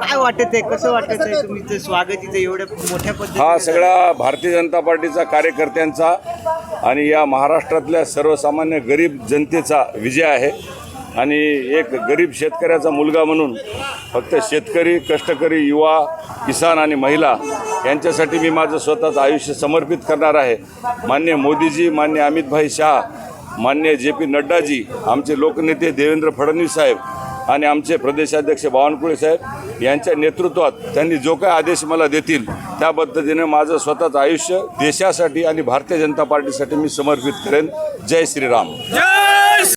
काय वाटतंय, कसं वाटतंय तुमचं स्वागत इथे एवढ्या मोठ्या पद्धतीने? हा सगळा भारतीय जनता पार्टीचा कार्यकर्त्यांचा आणि या महाराष्ट्रातल्या सर्वसामान्य गरीब जनतेचा विजय आहे। आणि एक गरीब शेतकऱ्याचा मुलगा म्हणून फक्त शेतकरी, कष्टकरी, युवा, किसान आणि महिला यांच्यासाठी मी माझं स्वतःचं आयुष्य समर्पित करणार आहे। माननीय मोदीजी, माननीय अमितभाई शाह, माननीय JP नड्डाजी, आमचे लोकनेते देवेंद्र फडणवीस साहेब आणि आमचे प्रदेशाध्यक्ष बावनकुळे साहेब यांच्या नेतृत्वात त्यांनी जो काही आदेश मला देतील त्या पद्धतीने माझं स्वतःचं आयुष्य देशासाठी आणि भारतीय जनता पार्टीसाठी मी समर्पित करेन। जय श्रीराम।